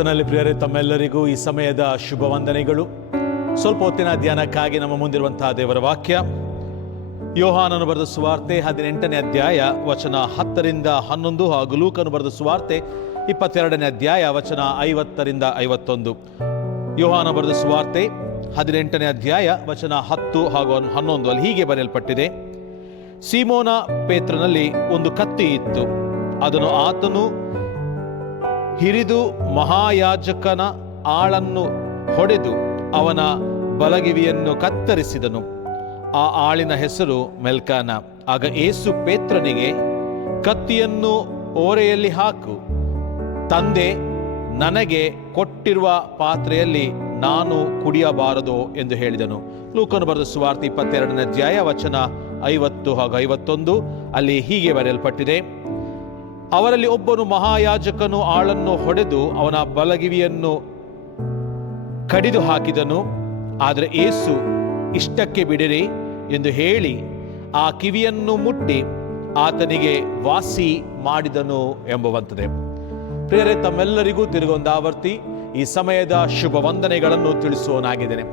ಕರ್ತನಲ್ಲಿ ಪ್ರಿಯರೇ, ತಮ್ಮೆಲ್ಲರಿಗೂ ಈ ಸಮಯದ ಶುಭ ವಂದನೆಗಳು. ಸ್ವಲ್ಪ ಹೊತ್ತಿನ ಧ್ಯಾನಕ್ಕಾಗಿ ನಮ್ಮ ಮುಂದಿರುವಂತಹ ದೇವರ ವಾಕ್ಯ ಯೋಹಾನನು ಬರೆದ ಸುವಾರ್ತೆ 18ನೇ ಅಧ್ಯಾಯ ವಚನ 10ರಿಂದ 11 ಹಾಗೂ ಲೂಕನು ಬರೆದ ಸುವಾರ್ತೆ 22ನೇ ಅಧ್ಯಾಯ ವಚನ 50ರಿಂದ 51. ಯೋಹಾನ ಬರೆದ ಸುವಾರ್ತೆ 18ನೇ ಅಧ್ಯಾಯ ವಚನ 10 ಹಾಗೂ 11 ಅಲ್ಲಿ ಹೀಗೆ ಬರೆಯಲ್ಪಟ್ಟಿದೆ: ಸೀಮೋನ ಪೇತ್ರನಲ್ಲಿ ಒಂದು ಕತ್ತಿ ಇತ್ತು. ಅದನ್ನು ಆತನು ಹಿರಿದು ಮಹಾಯಾಜಕನ ಆಳನ್ನು ಹೊಡೆದು ಅವನ ಬಲಗಿವಿಯನ್ನು ಕತ್ತರಿಸಿದನು. ಆ ಆಳಿನ ಹೆಸರು ಮೆಲ್ಕಾನ. ಆಗ ಯೇಸು ಪೇತ್ರನಿಗೆ, ಕತ್ತಿಯನ್ನು ಓರೆಯಲ್ಲಿ ಹಾಕು, ತಂದೆ ನನಗೆ ಕೊಟ್ಟಿರುವ ಪಾತ್ರೆಯಲ್ಲಿ ನಾನು ಕುಡಿಯಬಾರದು ಎಂದು ಹೇಳಿದನು. ಲೂಕನು ಬರೆದ ಸುವಾರ್ತೆ 22ನೇ ಅಧ್ಯಾಯ ವಚನ 50 ಹಾಗೂ 51 ಅಲ್ಲಿ ಹೀಗೆ ಬರೆಯಲ್ಪಟ್ಟಿದೆ: ಅವರಲ್ಲಿ ಒಬ್ಬನು ಮಹಾಯಾಜಕನು ಆಳನ್ನು ಹೊಡೆದು ಅವನ ಬಲಗಿವಿಯನ್ನು ಕಡಿದು ಹಾಕಿದನು. ಆದರೆ ಯೇಸು, ಇಷ್ಟಕ್ಕೆ ಬಿಡಿರಿ ಎಂದು ಹೇಳಿ ಆ ಕಿವಿಯನ್ನು ಮುಟ್ಟಿ ಆತನಿಗೆ ವಾಸಿ ಮಾಡಿದನು ಎಂಬುವಂಥದ್ದೇ. ಪ್ರಿಯರೇ, ತಮ್ಮೆಲ್ಲರಿಗೂ ತಿರುಗೊಂದಾವರ್ತಿ ಈ ಸಮಯದ ಶುಭ ವಂದನೆಗಳನ್ನು ತಿಳಿಸುವನಾಗಿದ್ದೇನೆ.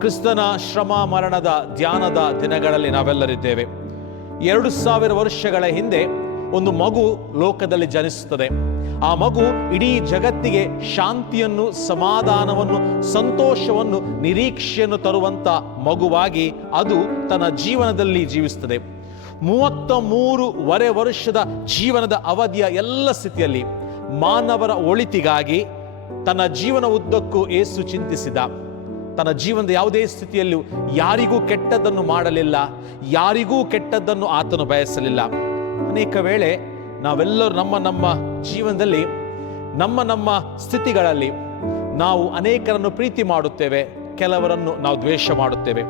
ಕ್ರಿಸ್ತನ ಶ್ರಮ ಮರಣದ ಧ್ಯಾನದ ದಿನಗಳಲ್ಲಿ ನಾವೆಲ್ಲರಿದ್ದೇವೆ. 2000 ವರ್ಷಗಳ ಹಿಂದೆ ಒಂದು ಮಗು ಲೋಕದಲ್ಲಿ ಜನಿಸುತ್ತದೆ. ಆ ಮಗು ಇಡೀ ಜಗತ್ತಿಗೆ ಶಾಂತಿಯನ್ನು, ಸಮಾಧಾನವನ್ನು, ಸಂತೋಷವನ್ನು, ನಿರೀಕ್ಷೆಯನ್ನು ತರುವಂತ ಮಗುವಾಗಿ ಅದು ತನ್ನ ಜೀವನದಲ್ಲಿ ಜೀವಿಸುತ್ತದೆ. 33.5 ವರ್ಷದ ಜೀವನದ ಅವಧಿಯ ಎಲ್ಲ ಸ್ಥಿತಿಯಲ್ಲಿ ಮಾನವರ ಒಳಿತಿಗಾಗಿ ತನ್ನ ಜೀವನ ಉದ್ದಕ್ಕೂ ಯೇಸು ಚಿಂತಿಸಿದ. ತನ್ನ ಜೀವನದ ಯಾವುದೇ ಸ್ಥಿತಿಯಲ್ಲೂ ಯಾರಿಗೂ ಕೆಟ್ಟದ್ದನ್ನು ಮಾಡಲಿಲ್ಲ, ಯಾರಿಗೂ ಕೆಟ್ಟದ್ದನ್ನು ಆತನು ಬಯಸಲಿಲ್ಲ. ಅನೇಕ ವೇಳೆ ನಾವೆಲ್ಲರೂ ನಮ್ಮ ಜೀವನದಲ್ಲಿ ನಮ್ಮ ಸ್ಥಿತಿಗಳಲ್ಲಿ ನಾವು ಅನೇಕರನ್ನು ಪ್ರೀತಿ ಮಾಡುತ್ತೇವೆ, ಕೆಲವರನ್ನು ನಾವು ದ್ವೇಷ ಮಾಡುತ್ತೇವೆ.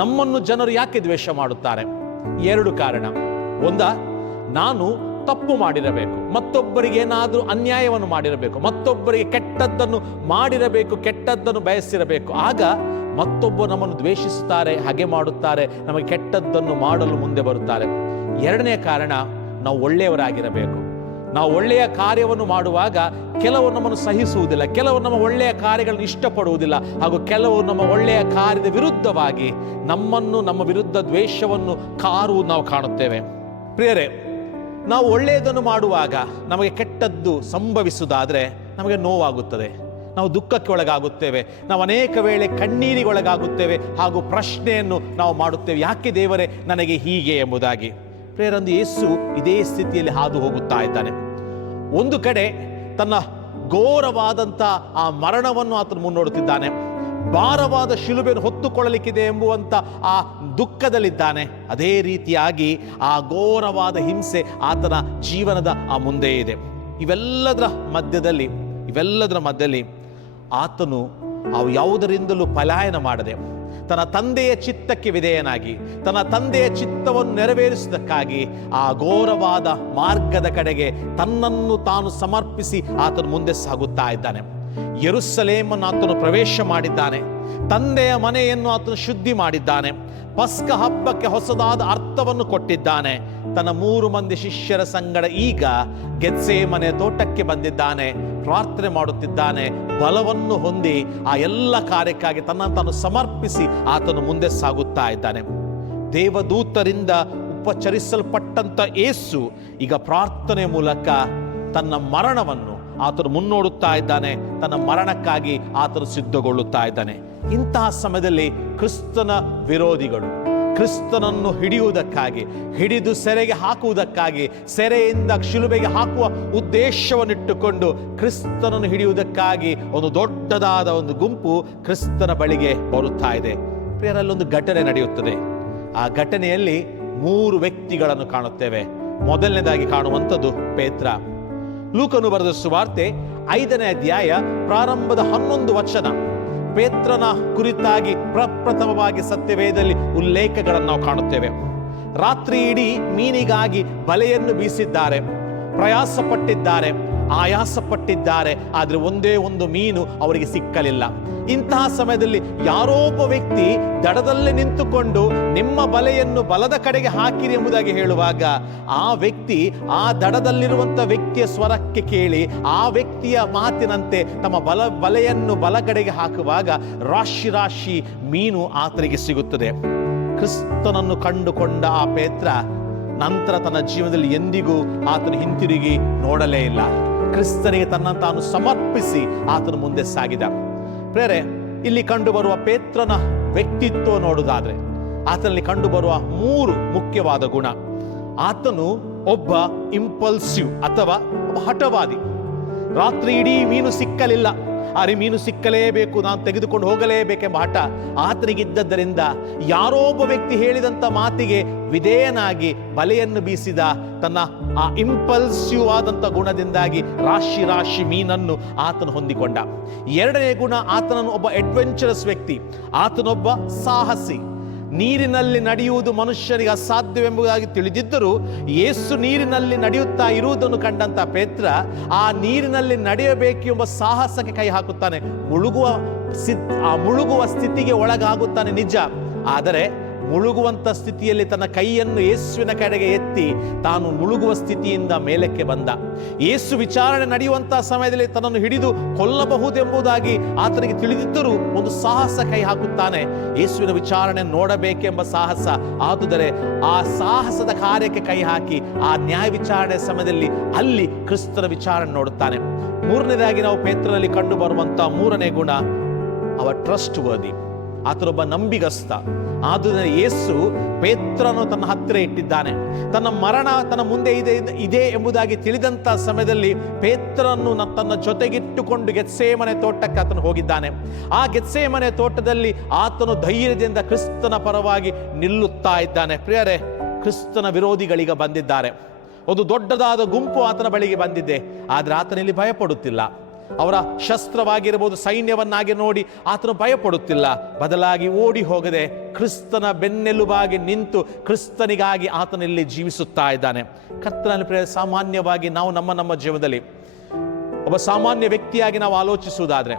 ನಮ್ಮನ್ನು ಜನರು ಯಾಕೆ ದ್ವೇಷ ಮಾಡುತ್ತಾರೆ? 2 ಕಾರಣ. ನಾನು ತಪ್ಪು ಮಾಡಿರಬೇಕು, ಮತ್ತೊಬ್ಬರಿಗೆ ಏನಾದರೂ ಅನ್ಯಾಯವನ್ನು ಮಾಡಿರಬೇಕು, ಮತ್ತೊಬ್ಬರಿಗೆ ಕೆಟ್ಟದ್ದನ್ನು ಮಾಡಿರಬೇಕು, ಕೆಟ್ಟದ್ದನ್ನು ಬಯಸಿರಬೇಕು. ಆಗ ಮತ್ತೊಬ್ಬ ನಮ್ಮನ್ನು ದ್ವೇಷಿಸುತ್ತಾರೆ, ಹಾಗೆ ಮಾಡುತ್ತಾರೆ, ನಮಗೆ ಕೆಟ್ಟದ್ದನ್ನು ಮಾಡಲು ಮುಂದೆ ಬರುತ್ತಾರೆ. 2ನೇ ಕಾರಣ, ನಾವು ಒಳ್ಳೆಯವರಾಗಿರಬೇಕು. ನಾವು ಒಳ್ಳೆಯ ಕಾರ್ಯವನ್ನು ಮಾಡುವಾಗ ಕೆಲವರು ನಮ್ಮನ್ನು ಸಹಿಸುವುದಿಲ್ಲ, ಕೆಲವರು ನಮ್ಮ ಒಳ್ಳೆಯ ಕಾರ್ಯಗಳನ್ನು ಇಷ್ಟಪಡುವುದಿಲ್ಲ, ಹಾಗೂ ಕೆಲವರು ನಮ್ಮ ಒಳ್ಳೆಯ ಕಾರ್ಯದ ವಿರುದ್ಧವಾಗಿ ನಮ್ಮ ವಿರುದ್ಧ ದ್ವೇಷವನ್ನು ಕಾರುವುದು ನಾವು ಕಾಣುತ್ತೇವೆ. ಪ್ರಿಯರೇ, ನಾವು ಒಳ್ಳೆಯದನ್ನು ಮಾಡುವಾಗ ನಮಗೆ ಕೆಟ್ಟದ್ದು ಸಂಭವಿಸುವುದಾದರೆ ನಮಗೆ ನೋವಾಗುತ್ತದೆ, ನಾವು ದುಃಖಕ್ಕೆ ಒಳಗಾಗುತ್ತೇವೆ, ನಾವು ಅನೇಕ ವೇಳೆ ಕಣ್ಣೀರಿಗೆ ಒಳಗಾಗುತ್ತೇವೆ, ಹಾಗೂ ಪ್ರಶ್ನೆಯನ್ನು ನಾವು ಮಾಡುತ್ತೇವೆ, ಯಾಕೆ ದೇವರೇ ನನಗೆ ಹೀಗೆ ಎಂಬುದಾಗಿ. ಪ್ರಿಯರಂದು, ಯೇಸು ಇದೇ ಸ್ಥಿತಿಯಲ್ಲಿ ಹಾದು ಹೋಗುತ್ತಾ ಇದ್ದಾನೆ. ಒಂದು ಕಡೆ ತನ್ನ ಘೋರವಾದಂಥ ಆ ಮರಣವನ್ನು ಆತನು ಮುನ್ನೋಡುತ್ತಿದ್ದಾನೆ, ಭಾರವಾದ ಶಿಲುಬೆಯನ್ನು ಹೊತ್ತುಕೊಳ್ಳಲಿಕ್ಕಿದೆ ಎಂಬುವಂಥ ಆ ದುಃಖದಲ್ಲಿದ್ದಾನೆ. ಅದೇ ರೀತಿಯಾಗಿ ಆ ಘೋರವಾದ ಹಿಂಸೆ ಆತನ ಜೀವನದ ಆ ಮುಂದೆ ಇದೆ. ಇವೆಲ್ಲದರ ಮಧ್ಯದಲ್ಲಿ ಆತನು ಯಾವುದರಿಂದಲೂ ಪಲಾಯನ ಮಾಡದೆ ತನ್ನ ತಂದೆಯ ಚಿತ್ತಕ್ಕೆ ವಿಧೇಯನಾಗಿ ತನ್ನ ತಂದೆಯ ಚಿತ್ತವನ್ನು ನೆರವೇರಿಸುವುದಕ್ಕಾಗಿ ಆ ಘೋರವಾದ ಮಾರ್ಗದ ಕಡೆಗೆ ತನ್ನನ್ನು ತಾನು ಸಮರ್ಪಿಸಿ ಆತನು ಮುಂದೆ ಸಾಗುತ್ತಾ ಇದ್ದಾನೆ. ಯೆರೂಸಲೇಮನ್ನು ಆತನು ಪ್ರವೇಶ ಮಾಡಿದ್ದಾನೆ, ತಂದೆಯ ಮನೆಯನ್ನು ಆತನು ಶುದ್ಧಿ ಮಾಡಿದ್ದಾನೆ, ಪಸ್ಕ ಹಬ್ಬಕ್ಕೆ ಹೊಸದಾದ ಅರ್ಥವನ್ನು ಕೊಟ್ಟಿದ್ದಾನೆ. ತನ್ನ 3 ಮಂದಿ ಶಿಷ್ಯರ ಸಂಗಡ ಈಗ ಗೆತ್ಸೇಮನೆ ತೋಟಕ್ಕೆ ಬಂದಿದ್ದಾನೆ, ಪ್ರಾರ್ಥನೆ ಮಾಡುತ್ತಿದ್ದಾನೆ. ಬಲವನ್ನು ಹೊಂದಿ ಆ ಎಲ್ಲ ಕಾರ್ಯಕ್ಕಾಗಿ ತನ್ನನ್ನು ತಾನು ಸಮರ್ಪಿಸಿ ಆತನು ಮುಂದೆ ಸಾಗುತ್ತಾ ಇದ್ದಾನೆ. ದೇವದೂತರಿಂದ ಉಪಚರಿಸಲ್ಪಟ್ಟಂತ ಯೇಸು ಈಗ ಪ್ರಾರ್ಥನೆ ಮೂಲಕ ತನ್ನ ಮರಣವನ್ನು ಆತನು ಮುನ್ನೋಡುತ್ತಾ ಇದ್ದಾನೆ, ತನ್ನ ಮರಣಕ್ಕಾಗಿ ಆತನು ಸಿದ್ಧಗೊಳ್ಳುತ್ತಾ ಇದ್ದಾನೆ. ಇಂತಹ ಸಮಯದಲ್ಲಿ ಕ್ರಿಸ್ತನ ವಿರೋಧಿಗಳು ಕ್ರಿಸ್ತನನ್ನು ಹಿಡಿದು ಸೆರೆಗೆ ಹಾಕುವುದಕ್ಕಾಗಿ, ಸೆರೆಯಿಂದ ಶಿಲುಬೆಗೆ ಹಾಕುವ ಉದ್ದೇಶವನ್ನಿಟ್ಟುಕೊಂಡು ಕ್ರಿಸ್ತನನ್ನು ಹಿಡಿಯುವುದಕ್ಕಾಗಿ ಒಂದು ದೊಡ್ಡದಾದ ಒಂದು ಗುಂಪು ಕ್ರಿಸ್ತನ ಬಳಿಗೆ ಬರುತ್ತಾ ಇದೆ. ಪ್ರಿಯರಲ್ಲೊಂದು ಘಟನೆ ನಡೆಯುತ್ತದೆ. ಆ ಘಟನೆಯಲ್ಲಿ 3 ವ್ಯಕ್ತಿಗಳನ್ನು ಕಾಣುತ್ತೇವೆ. ಮೊದಲನೇದಾಗಿ ಕಾಣುವಂಥದ್ದು ಪೇತ್ರ. ಲೂಕನು ಬರೆದ ಸುವಾರ್ತೆ 5ನೇ ಅಧ್ಯಾಯ ಪ್ರಾರಂಭದ 11 ವಚನ ಪೇತ್ರನ ಕುರಿತಾಗಿ ಪ್ರಪ್ರಥಮವಾಗಿ ಸತ್ಯವೇದದಲ್ಲಿ ಉಲ್ಲೇಖಗಳನ್ನು ನಾವು ಕಾಣುತ್ತೇವೆ. ರಾತ್ರಿ ಇಡೀ ಮೀನಿಗಾಗಿ ಬಲೆಯನ್ನು ಬೀಸಿದ್ದಾರೆ, ಪ್ರಯಾಸ ಪಟ್ಟಿದ್ದಾರೆ, ಆಯಾಸ ಪಟ್ಟಿದ್ದಾರೆ, ಆದರೆ ಒಂದೇ ಒಂದು ಮೀನು ಅವರಿಗೆ ಸಿಕ್ಕಲಿಲ್ಲ. ಇಂತಹ ಸಮಯದಲ್ಲಿ ಯಾರೋ ಒಬ್ಬ ವ್ಯಕ್ತಿ ದಡದಲ್ಲೇ ನಿಂತುಕೊಂಡು ನಿಮ್ಮ ಬಲೆಯನ್ನು ಬಲದ ಕಡೆಗೆ ಹಾಕಿರಿ ಎಂಬುದಾಗಿ ಹೇಳುವಾಗ, ಆ ವ್ಯಕ್ತಿ ಆ ದಡದಲ್ಲಿರುವಂಥ ವ್ಯಕ್ತಿಯ ಸ್ವರಕ್ಕೆ ಕೇಳಿ ಆ ವ್ಯಕ್ತಿಯ ಮಾತಿನಂತೆ ತಮ್ಮ ಬಲೆಯನ್ನು ಬಲ ಕಡೆಗೆ ಹಾಕುವಾಗ ರಾಶಿ ರಾಶಿ ಮೀನು ಆತನಿಗೆ ಸಿಗುತ್ತದೆ. ಕ್ರಿಸ್ತನನ್ನು ಕಂಡುಕೊಂಡ ಆ ಪೇತ್ರ ನಂತರ ತನ್ನ ಜೀವನದಲ್ಲಿ ಎಂದಿಗೂ ಆತನು ಹಿಂತಿರುಗಿ ನೋಡಲೇ ಇಲ್ಲ. ಕ್ರಿಸ್ತನಿಗೆ ತನ್ನನ್ನು ತಾನು ಸಮರ್ಪಿಸಿ ಆತನು ಮುಂದೆ ಸಾಗಿದ. ಪ್ರೇರೆ, ಇಲ್ಲಿ ಕಂಡುಬರುವ ಪೇತ್ರನ ವ್ಯಕ್ತಿತ್ವ ನೋಡುವುದಾದ್ರೆ ಆತನಲ್ಲಿ ಕಂಡುಬರುವ 3 ಮುಖ್ಯವಾದ ಗುಣ. ಆತನು ಒಬ್ಬ ಇಂಪಲ್ಸಿವ್ ಅಥವಾ ಒಬ್ಬ ಹಠವಾದಿ. ರಾತ್ರಿ ಇಡೀ ಮೀನು ಸಿಕ್ಕಲಿಲ್ಲ, ಆದರೆ ಮೀನು ಸಿಕ್ಕಲೇಬೇಕು, ನಾನು ತೆಗೆದುಕೊಂಡು ಹೋಗಲೇಬೇಕೆಂಬ ಹಠ ಆತನಿಗಿದ್ದರಿಂದ ಯಾರೋ ಒಬ್ಬ ವ್ಯಕ್ತಿ ಹೇಳಿದಂಥ ಮಾತಿಗೆ ವಿಧೇಯನಾಗಿ ಬಲೆಯನ್ನು ಬೀಸಿದ. ತನ್ನ ಆ ಇಂಪಲ್ಸಿವ್ ಆದಂಥ ಗುಣದಿಂದಾಗಿ ರಾಶಿ ರಾಶಿ ಮೀನನ್ನು ಆತನು ಹೊಂದಿಕೊಂಡ. 2ನೇ ಗುಣ, ಆತನನ್ನು ಒಬ್ಬ ಅಡ್ವೆಂಚರಸ್ ವ್ಯಕ್ತಿ, ಆತನೊಬ್ಬ ಸಾಹಸಿ. ನೀರಿನಲ್ಲಿ ನಡೆಯುವುದು ಮನುಷ್ಯನಿಗೆ ಅಸಾಧ್ಯವೆಂಬುದಾಗಿ ತಿಳಿದಿದ್ದರೂ ಯೇಸು ನೀರಿನಲ್ಲಿ ನಡೆಯುತ್ತಾ ಇರುವುದನ್ನು ಕಂಡಂತ ಪೇತ್ರ ಆ ನೀರಿನಲ್ಲಿ ನಡೆಯಬೇಕು ಎಂಬ ಸಾಹಸಕ್ಕೆ ಕೈ ಹಾಕುತ್ತಾನೆ. ಮುಳುಗುವ ಸ್ಥಿತಿಗೆ ಒಳಗಾಗುತ್ತಾನೆ ನಿಜ, ಆದರೆ ಮುಳುಗುವಂತ ಸ್ಥಿತಿಯಲ್ಲಿ ತನ್ನ ಕೈಯನ್ನು ಯೇಸುವಿನ ಕಡೆಗೆ ಎತ್ತಿ ತಾನು ಮುಳುಗುವ ಸ್ಥಿತಿಯಿಂದ ಮೇಲಕ್ಕೆ ಬಂದ. ಯೇಸು ವಿಚಾರಣೆ ನಡೆಯುವಂತಹ ಸಮಯದಲ್ಲಿ ತನ್ನನ್ನು ಹಿಡಿದು ಕೊಲ್ಲಬಹುದೆಂಬುದಾಗಿ ಆತನಿಗೆ ತಿಳಿದಿದ್ದರೂ ಒಂದು ಸಾಹಸ ಕೈ ಹಾಕುತ್ತಾನೆ. ಯೇಸುವಿನ ವಿಚಾರಣೆ ನೋಡಬೇಕೆಂಬ ಸಾಹಸ. ಆದುದರೆ ಆ ಸಾಹಸದ ಕಾರ್ಯಕ್ಕೆ ಕೈ ಹಾಕಿ ಆ ನ್ಯಾಯ ವಿಚಾರಣೆ ಸಮಯದಲ್ಲಿ ಅಲ್ಲಿ ಕ್ರಿಸ್ತನ ವಿಚಾರಣೆ ನೋಡುತ್ತಾನೆ. 3ನೇದಾಗಿ ನಾವು ಪೇತ್ರನಲ್ಲಿ ಕಂಡು ಬರುವಂತ 3ನೇ ಗುಣ, ಅವ ಟ್ರಸ್ಟ್ ವರ್ದಿ. ಆತನೊಬ್ಬ ನಂಬಿಗಸ್ತ. ಆದುದರಿಂದ ಯೇಸು ಪೇತ್ರನು ತನ್ನ ಹತ್ತಿರ ಇಟ್ಟಿದ್ದಾನೆ. ತನ್ನ ಮರಣ ತನ್ನ ಮುಂದೆ ಇದೆ ಎಂಬುದಾಗಿ ತಿಳಿದಂಥ ಸಮಯದಲ್ಲಿ ಪೇತ್ರನ್ನು ತನ್ನ ಜೊತೆಗಿಟ್ಟುಕೊಂಡು ಗೆತ್ಸೇಮನೆ ತೋಟಕ್ಕೆ ಆತನು ಹೋಗಿದ್ದಾನೆ. ಆ ಗೆತ್ಸೇಮನೆ ತೋಟದಲ್ಲಿ ಆತನು ಧೈರ್ಯದಿಂದ ಕ್ರಿಸ್ತನ ಪರವಾಗಿ ನಿಲ್ಲುತ್ತಾ ಇದ್ದಾನೆ. ಪ್ರಿಯರೇ, ಕ್ರಿಸ್ತನ ವಿರೋಧಿಗಳೀಗ ಬಂದಿದ್ದಾರೆ. ಒಂದು ದೊಡ್ಡದಾದ ಗುಂಪು ಆತನ ಬಳಿಗೆ ಬಂದಿದೆ, ಆದರೆ ಆತನಲ್ಲಿ ಭಯಪಡುತ್ತಿಲ್ಲ. ಅವರ ಶಸ್ತ್ರವಾಗಿರಬಹುದು, ಸೈನ್ಯವನ್ನಾಗಿ ನೋಡಿ ಆತನು ಭಯಪಡುತ್ತಿಲ್ಲ. ಬದಲಾಗಿ ಓಡಿ ಹೋಗದೆ ಕ್ರಿಸ್ತನ ಬೆನ್ನೆಲುಬಾಗಿ ನಿಂತು ಕ್ರಿಸ್ತನಿಗಾಗಿ ಆತನಲ್ಲಿ ಜೀವಿಸುತ್ತಾ ಇದ್ದಾನೆ. ಕರ್ತನಲ್ಲಿ ಪ್ರಿಯ, ಸಾಮಾನ್ಯವಾಗಿ ನಾವು ನಮ್ಮ ಜೀವನದಲ್ಲಿ ಒಬ್ಬ ಸಾಮಾನ್ಯ ವ್ಯಕ್ತಿಯಾಗಿ ನಾವು ಆಲೋಚಿಸುವುದಾದ್ರೆ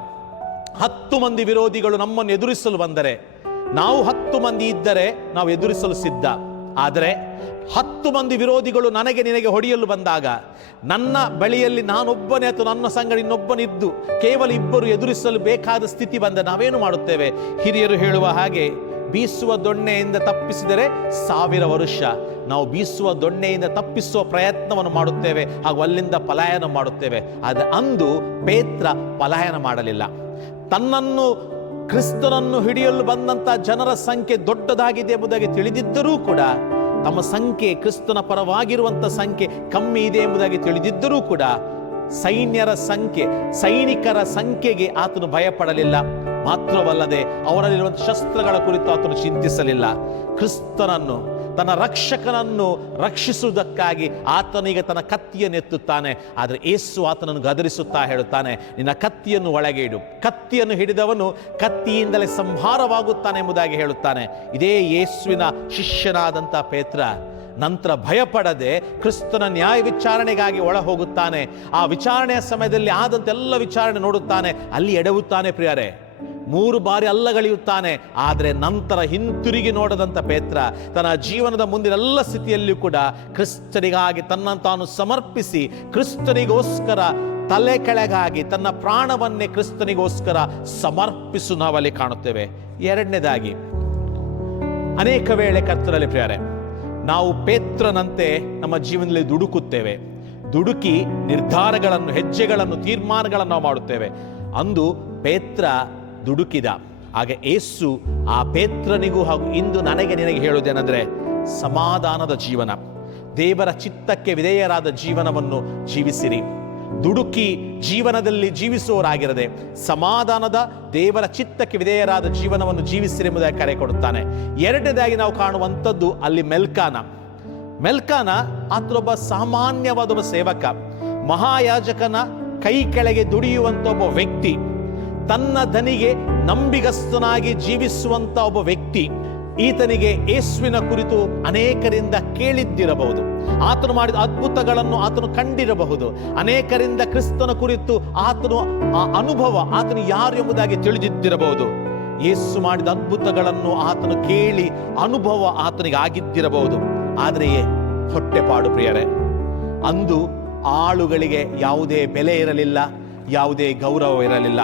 10 ಮಂದಿ ವಿರೋಧಿಗಳು ನಮ್ಮನ್ನು ಎದುರಿಸಲು ಬಂದರೆ ನಾವು 10 ಮಂದಿ ಇದ್ದರೆ ನಾವು ಎದುರಿಸಲು ಸಿದ್ಧ. ಆದರೆ 10 ಮಂದಿ ವಿರೋಧಿಗಳು ನನಗೆ ನಿನಗೆ ಹೊಡೆಯಲು ಬಂದಾಗ ನನ್ನ ಬಳಿಯಲ್ಲಿ ನಾನೊಬ್ಬನೇ ಅಥವಾ ನನ್ನ ಸಂಗಡ ಇನ್ನೊಬ್ಬನಿದ್ದು ಕೇವಲ 2 ಎದುರಿಸಲು ಬೇಕಾದ ಸ್ಥಿತಿ ಬಂದ ನಾವೇನು ಮಾಡುತ್ತೇವೆ? ಹಿರಿಯರು ಹೇಳುವ ಹಾಗೆ, ಬೀಸುವ ದೊಣ್ಣೆಯಿಂದ ತಪ್ಪಿಸಿದರೆ 1000 ವರುಷ. ನಾವು ಬೀಸುವ ದೊಣ್ಣೆಯಿಂದ ತಪ್ಪಿಸುವ ಪ್ರಯತ್ನವನ್ನು ಮಾಡುತ್ತೇವೆ, ಹಾಗೂ ಅಲ್ಲಿಂದ ಪಲಾಯನ ಮಾಡುತ್ತೇವೆ. ಆದರೆ ಅಂದು ಪೇತ್ರ ಪಲಾಯನ ಮಾಡಲಿಲ್ಲ. ತನ್ನನ್ನು ಕ್ರಿಸ್ತನನ್ನು ಹಿಡಿಯಲು ಬಂದಂಥ ಜನರ ಸಂಖ್ಯೆ ದೊಡ್ಡದಾಗಿದೆ ಎಂಬುದಾಗಿ ತಿಳಿದಿದ್ದರೂ ಕೂಡ, ತಮ್ಮ ಸಂಖ್ಯೆ ಕ್ರಿಸ್ತನ ಪರವಾಗಿರುವಂಥ ಸಂಖ್ಯೆ ಕಮ್ಮಿ ಇದೆ ಎಂಬುದಾಗಿ ತಿಳಿದಿದ್ದರೂ ಕೂಡ, ಸೈನಿಕರ ಸಂಖ್ಯೆಗೆ ಆತನು ಭಯಪಡಲಿಲ್ಲ. ಮಾತ್ರವಲ್ಲದೆ ಅವರಲ್ಲಿರುವಂಥ ಶಸ್ತ್ರಗಳ ಕುರಿತು ಆತನು ಚಿಂತಿಸಲಿಲ್ಲ. ಕ್ರಿಸ್ತನನ್ನು, ತನ್ನ ರಕ್ಷಕನನ್ನು ರಕ್ಷಿಸುವುದಕ್ಕಾಗಿ ಆತನಿಗೆ ತನ್ನ ಕತ್ತಿಯನ್ನು ಎತ್ತುತ್ತಾನೆ. ಆದರೆ ಯೇಸು ಆತನನ್ನು ಗದರಿಸುತ್ತಾ ಹೇಳುತ್ತಾನೆ, ನಿನ್ನ ಕತ್ತಿಯನ್ನು ಒಳಗೆ ಇಡು. ಕತ್ತಿಯನ್ನು ಹಿಡಿದವನು ಕತ್ತಿಯಿಂದಲೇ ಸಂಹಾರವಾಗುತ್ತಾನೆ ಎಂಬುದಾಗಿ ಹೇಳುತ್ತಾನೆ. ಇದೇ ಯೇಸುವಿನ ಶಿಷ್ಯನಾದಂಥ ಪೇತ್ರ ನಂತರ ಭಯಪಡದೆ ಕ್ರಿಸ್ತನ ನ್ಯಾಯ ವಿಚಾರಣೆಗಾಗಿ ಒಳ ಹೋಗುತ್ತಾನೆ. ಆ ವಿಚಾರಣೆಯ ಸಮಯದಲ್ಲಿ ಆದಂತೆಲ್ಲ ವಿಚಾರಣೆ ನೋಡುತ್ತಾನೆ, ಅಲ್ಲಿ ಎಡವುತ್ತಾನೆ. ಪ್ರಿಯರೇ, 3 ಬಾರಿ ಅಲ್ಲಗಳೆಯುತ್ತಾನೆ. ಆದರೆ ನಂತರ ಹಿಂತಿರುಗಿ ನೋಡದಂಥ ಪೇತ್ರ ತನ್ನ ಜೀವನದ ಮುಂದಿನೆಲ್ಲ ಸ್ಥಿತಿಯಲ್ಲಿಯೂ ಕೂಡ ಕ್ರಿಸ್ತನಿಗಾಗಿ ತನ್ನನ್ನು ತಾನು ಸಮರ್ಪಿಸಿ ಕ್ರಿಸ್ತನಿಗೋಸ್ಕರ ತಲೆ ಕೆಳಗಾಗಿ ತನ್ನ ಪ್ರಾಣವನ್ನೇ ಕ್ರಿಸ್ತನಿಗೋಸ್ಕರ ಸಮರ್ಪಿಸು ನಾವಲ್ಲಿ ಕಾಣುತ್ತೇವೆ. 2ನೇದಾಗಿ, ಅನೇಕ ವೇಳೆ ಕರ್ತನಲ್ಲಿ ಪ್ರಿಯರೇ, ನಾವು ಪೇತ್ರನಂತೆ ನಮ್ಮ ಜೀವನದಲ್ಲಿ ದುಡುಕಿ ನಿರ್ಧಾರಗಳನ್ನು, ಹೆಜ್ಜೆಗಳನ್ನು, ತೀರ್ಮಾನಗಳನ್ನು ನಾವು ಮಾಡುತ್ತೇವೆ. ಅಂದು ಪೇತ್ರ ದುಡುಕಿದ. ಹಾಗೆ ಯೇಸು ಆ ಪೇತ್ರನಿಗೂ ಹಾಗೂ ಇಂದು ನನಗೆ ನಿನಗೆ ಹೇಳುವುದೇನೆಂದರೆ, ಸಮಾಧಾನದ ಜೀವನ, ದೇವರ ಚಿತ್ತಕ್ಕೆ ವಿಧೇಯರಾದ ಜೀವನವನ್ನು ಜೀವಿಸಿರಿ. ದುಡುಕಿ ಜೀವನದಲ್ಲಿ ಜೀವಿಸುವವರಾಗಿರದೆ ಸಮಾಧಾನದ ದೇವರ ಚಿತ್ತಕ್ಕೆ ವಿಧೇಯರಾದ ಜೀವನವನ್ನು ಜೀವಿಸಿರಿ ಎಂಬುದಾಗಿ ಕರೆ ಕೊಡುತ್ತಾನೆ. 2ನೇದಾಗಿ ನಾವು ಕಾಣುವಂಥದ್ದು ಅಲ್ಲಿ ಮೆಲ್ಕಾನ ಆತನೊಬ್ಬ ಸಾಮಾನ್ಯವಾದ ಒಬ್ಬ ಸೇವಕ, ಮಹಾಯಾಜಕನ ಕೈ ಕೆಳಗೆ ದುಡಿಯುವಂಥ ಒಬ್ಬ ವ್ಯಕ್ತಿ, ತನ್ನ ದನಿಗೆ ನಂಬಿಗಸ್ತನಾಗಿ ಜೀವಿಸುವಂಥ ಒಬ್ಬ ವ್ಯಕ್ತಿ. ಈತನಿಗೆ ಯೇಸುವಿನ ಕುರಿತು ಅನೇಕರಿಂದ ಕೇಳಿದ್ದಿರಬಹುದು, ಆತನು ಮಾಡಿದ ಅದ್ಭುತಗಳನ್ನು ಆತನು ಕಂಡಿರಬಹುದು, ಅನೇಕರಿಂದ ಕ್ರಿಸ್ತನ ಕುರಿತು ಆತನು ಆ ಅನುಭವ, ಆತನು ಯಾರು ಎಂಬುದಾಗಿ ತಿಳಿದಿದ್ದಿರಬಹುದು. ಯೇಸು ಮಾಡಿದ ಅದ್ಭುತಗಳನ್ನು ಆತನು ಕೇಳಿ ಅನುಭವ ಆತನಿಗೆ ಆಗಿದ್ದಿರಬಹುದು. ಆದರೆ ಹೊಟ್ಟೆಪಾಡು ಪ್ರಿಯರೇ, ಅಂದು ಆಳುಗಳಿಗೆ ಯಾವುದೇ ಬೆಲೆ ಇರಲಿಲ್ಲ, ಯಾವುದೇ ಗೌರವ ಇರಲಿಲ್ಲ.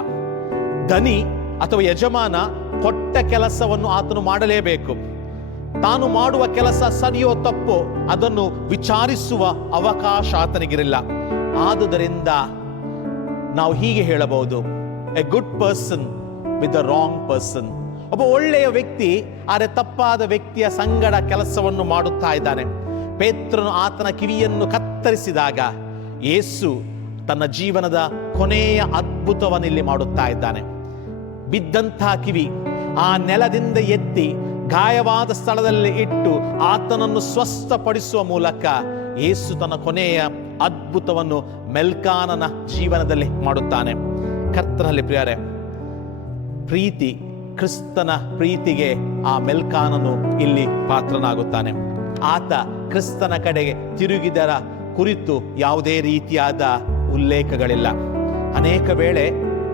ದನಿ ಅಥವಾ ಯಜಮಾನ ಕೊಟ್ಟ ಕೆಲಸವನ್ನು ಆತನು ಮಾಡಲೇಬೇಕು. ತಾನು ಮಾಡುವ ಕೆಲಸ ಸರಿಯೋ ತಪ್ಪೋ ಅದನ್ನು ವಿಚಾರಿಸುವ ಅವಕಾಶ ಆತನಿಗಿರಲಿಲ್ಲ. ಆದುದರಿಂದ ನಾವು ಹೀಗೆ ಹೇಳಬಹುದು, A good person with the wrong person. ಒಬ್ಬ ಒಳ್ಳೆಯ ವ್ಯಕ್ತಿ ಆದರೆ ತಪ್ಪಾದ ವ್ಯಕ್ತಿಯ ಸಂಗಡ ಕೆಲಸವನ್ನು ಮಾಡುತ್ತಾ ಇದ್ದಾನೆ. ಪೇತ್ರನು ಆತನ ಕಿವಿಯನ್ನು ಕತ್ತರಿಸಿದಾಗ ಯೇಸು ತನ್ನ ಜೀವನದ ಕೊನೆಯ ಅದ್ಭುತವನ್ನಿಲ್ಲಿ ಮಾಡುತ್ತಾ ಇದ್ದಾನೆ. ಬಿದ್ದಂಥ ಕಿವಿ ಆ ನೆಲದಿಂದ ಎತ್ತಿ ಗಾಯವಾದ ಸ್ಥಳದಲ್ಲಿ ಇಟ್ಟು ಆತನನ್ನು ಸ್ವಸ್ಥಪಡಿಸುವ ಮೂಲಕ ಯೇಸು ತನ್ನ ಕೊನೆಯ ಅದ್ಭುತವನ್ನು ಮೆಲ್ಕಾನನ ಜೀವನದಲ್ಲಿ ಮಾಡುತ್ತಾನೆ. ಕರ್ತನಲ್ಲಿ ಪ್ರಿಯರೇ, ಪ್ರೀತಿ, ಕ್ರಿಸ್ತನ ಪ್ರೀತಿಗೆ ಆ ಮೆಲ್ಕಾನನು ಇಲ್ಲಿ ಪಾತ್ರನಾಗುತ್ತಾನೆ. ಆತ ಕ್ರಿಸ್ತನ ಕಡೆಗೆ ತಿರುಗಿದರ ಕುರಿತು ಯಾವುದೇ ರೀತಿಯಾದ ಉಲ್ಲೇಖಗಳಿಲ್ಲ. ಅನೇಕ ವೇಳೆ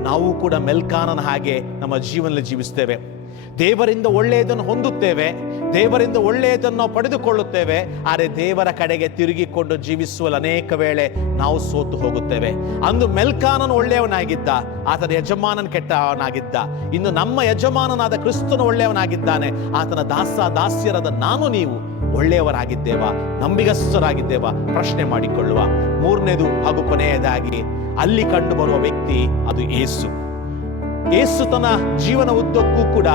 ನಾವು ಕೂಡ ಮೆಲ್ಕಾನನ ಹಾಗೆ ನಮ್ಮ ಜೀವನದಲ್ಲಿ ಜೀವಿಸ್ತೇವೆ. ದೇವರಿಂದ ಒಳ್ಳೆಯದನ್ನು ಹೊಂದುತ್ತೇವೆ, ದೇವರಿಂದ ಒಳ್ಳೆಯದನ್ನು ಪಡೆದುಕೊಳ್ಳುತ್ತೇವೆ. ಆದರೆ ದೇವರ ಕಡೆಗೆ ತಿರುಗಿಕೊಂಡು ಜೀವಿಸುವಲ್ಲಿ ಅನೇಕ ವೇಳೆ ನಾವು ಸೋತು ಹೋಗುತ್ತೇವೆ. ಅಂದು ಮೆಲ್ಕಾನನು ಒಳ್ಳೆಯವನಾಗಿದ್ದ, ಆತನ ಯಜಮಾನನ ಕೆಟ್ಟವನಾಗಿದ್ದ. ಇನ್ನು ನಮ್ಮ ಯಜಮಾನನಾದ ಕ್ರಿಸ್ತನು ಒಳ್ಳೆಯವನಾಗಿದ್ದಾನೆ. ಆತನ ದಾಸ್ಯರಾದ ನಾನು ನೀವು ಒಳ್ಳೆಯವರಾಗಿದ್ದೇವಾ, ನಂಬಿಗಸ್ತರಾಗಿದ್ದೇವಾ ಪ್ರಶ್ನೆ ಮಾಡಿಕೊಳ್ಳುವ. ಮೂರನೇದು ಹಾಗೂ ಕೊನೆಯದಾಗಿ ಅಲ್ಲಿ ಕಂಡು ಬರುವ ವ್ಯಕ್ತಿ ಅದು ಯೇಸು. ಯೇಸು ತನ್ನ ಜೀವನ ಉದ್ದಕ್ಕೂ ಕೂಡ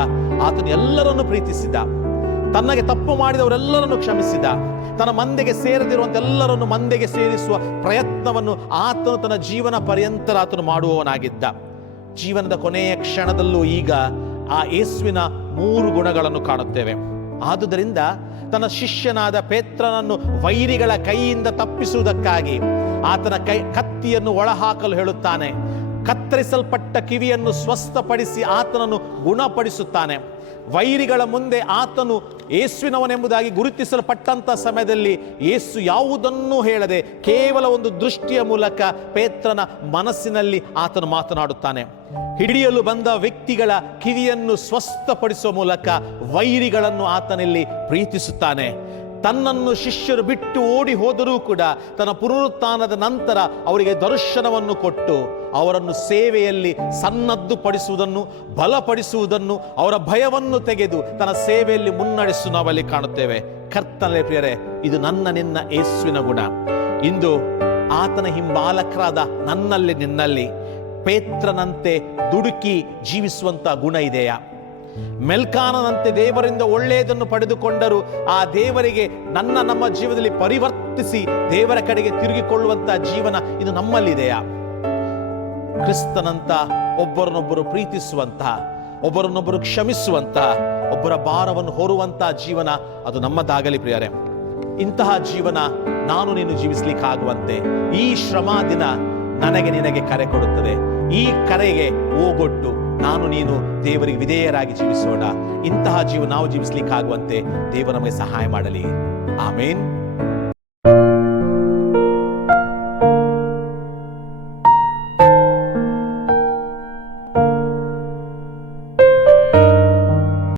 ಆತನು ಎಲ್ಲರನ್ನು ಪ್ರೀತಿಸಿದ, ತನ್ನಗೆ ತಪ್ಪು ಮಾಡಿದವರೆಲ್ಲರನ್ನು ಕ್ಷಮಿಸಿದ, ತನ್ನ ಮಂದೆಗೆ ಸೇರದಿರುವಂತ ಎಲ್ಲರನ್ನು ಮಂದೆಗೆ ಸೇರಿಸುವ ಪ್ರಯತ್ನವನ್ನು ಆತನು ತನ್ನ ಜೀವನ ಪರ್ಯಂತರ ಆತನು ಮಾಡುವವನಾಗಿದ್ದ. ಜೀವನದ ಕೊನೆಯ ಕ್ಷಣದಲ್ಲೂ ಈಗ ಆ ಯೇಸುವಿನ 3 ಗುಣಗಳನ್ನು ಕಾಣುತ್ತೇವೆ. ಆದುದರಿಂದ ತನ್ನ ಶಿಷ್ಯನಾದ ಪೇತ್ರನನ್ನು ವೈರಿಗಳ ಕೈಯಿಂದ ತಪ್ಪಿಸುವುದಕ್ಕಾಗಿ ಆತನ ಕತ್ತಿಯನ್ನು ಒಳಹಾಕಲು ಹೇಳುತ್ತಾನೆ. ಕತ್ತರಿಸಲ್ಪಟ್ಟ ಕಿವಿಯನ್ನು ಸ್ವಸ್ಥಪಡಿಸಿ ಆತನನ್ನು ಗುಣಪಡಿಸುತ್ತಾನೆ. ವೈರಿಗಳ ಮುಂದೆ ಆತನು ಯೇಸುವಿನವನೆಂಬುದಾಗಿ ಗುರುತಿಸಲ್ಪಟ್ಟಂತ ಸಮಯದಲ್ಲಿ ಯೇಸು ಯಾವುದನ್ನೂ ಹೇಳದೆ ಕೇವಲ ಒಂದು ದೃಷ್ಟಿಯ ಮೂಲಕ ಪೇತ್ರನ ಮನಸ್ಸಿನಲ್ಲಿ ಆತನು ಮಾತನಾಡುತ್ತಾನೆ. ಹಿಡಿಯಲು ಬಂದ ವ್ಯಕ್ತಿಗಳ ಕಿವಿಯನ್ನು ಸ್ವಸ್ಥಪಡಿಸುವ ಮೂಲಕ ವೈರಿಗಳನ್ನು ಆತನಲ್ಲಿ ಪ್ರೀತಿಸುತ್ತಾನೆ. ತನ್ನನ್ನು ಶಿಷ್ಯರು ಬಿಟ್ಟು ಓಡಿ ಹೋದರೂ ಕೂಡ ತನ್ನ ಪುನರುತ್ಥಾನದ ನಂತರ ಅವರಿಗೆ ದರ್ಶನವನ್ನು ಕೊಟ್ಟು ಅವರನ್ನು ಸೇವೆಯಲ್ಲಿ ಸನ್ನದ್ಧಪಡಿಸುವುದನ್ನು, ಬಲಪಡಿಸುವುದನ್ನು, ಅವರ ಭಯವನ್ನು ತೆಗೆದು ತನ್ನ ಸೇವೆಯಲ್ಲಿ ಮುನ್ನಡೆಸು ನಾವಲ್ಲಿ ಕಾಣುತ್ತೇವೆ. ಕರ್ತನೇ ಪ್ರಿಯರೇ, ಇದು ನನ್ನ ನಿನ್ನ ಯೇಸುವಿನ ಗುಣ. ಇಂದು ಆತನ ಹಿಂಬಾಲಕರಾದ ನನ್ನಲ್ಲಿ ನಿನ್ನಲ್ಲಿ ಪೇತ್ರನಂತೆ ದುಡುಕಿ ಜೀವಿಸುವಂತ ಗುಣ ಇದೆಯಾ? ಮೆಲ್ಕಾನನಂತೆ ದೇವರಿಂದ ಒಳ್ಳೆಯದನ್ನು ಪಡೆದುಕೊಂಡರೂ ಆ ದೇವರಿಗೆ ನಮ್ಮ ಜೀವನದಲ್ಲಿ ಪರಿವರ್ತಿಸಿ ದೇವರ ಕಡೆಗೆ ತಿರುಗಿಕೊಳ್ಳುವಂತ ಜೀವನ ಇದು ನಮ್ಮಲ್ಲಿದೆಯಾ? ಕ್ರಿಸ್ತನಂತ ಒಬ್ಬರನ್ನೊಬ್ಬರು ಪ್ರೀತಿಸುವಂತಹ, ಒಬ್ಬರನ್ನೊಬ್ಬರು ಕ್ಷಮಿಸುವಂತಹ, ಒಬ್ಬರ ಭಾರವನ್ನು ಹೊರುವಂತಹ ಜೀವನ ಅದು ನಮ್ಮದಾಗಲಿ ಪ್ರಿಯರೇ. ಇಂತಹ ಜೀವನ ನಾನು ನೀನು ಜೀವಿಸಲಿಕ್ಕಾಗುವಂತೆ ಈ ಶ್ರಮ ದಿನ ನನಗೆ ನಿನಗೆ ಕರೆ ಕೊಡುತ್ತದೆ. ಈ ಕರೆಗೆ ಓಗೊಟ್ಟು ನಾನು ನೀನು ದೇವರಿಗೆ ವಿಧೇಯರಾಗಿ ಜೀವಿಸೋಣ. ಇಂತಹ ಜೀವನ ನಾವು ಜೀವಿಸಲಿಕ್ಕಾಗುವಂತೆ ದೇವರು ನಮಗೆ ಸಹಾಯ ಮಾಡಲಿ. ಆಮೇನ್.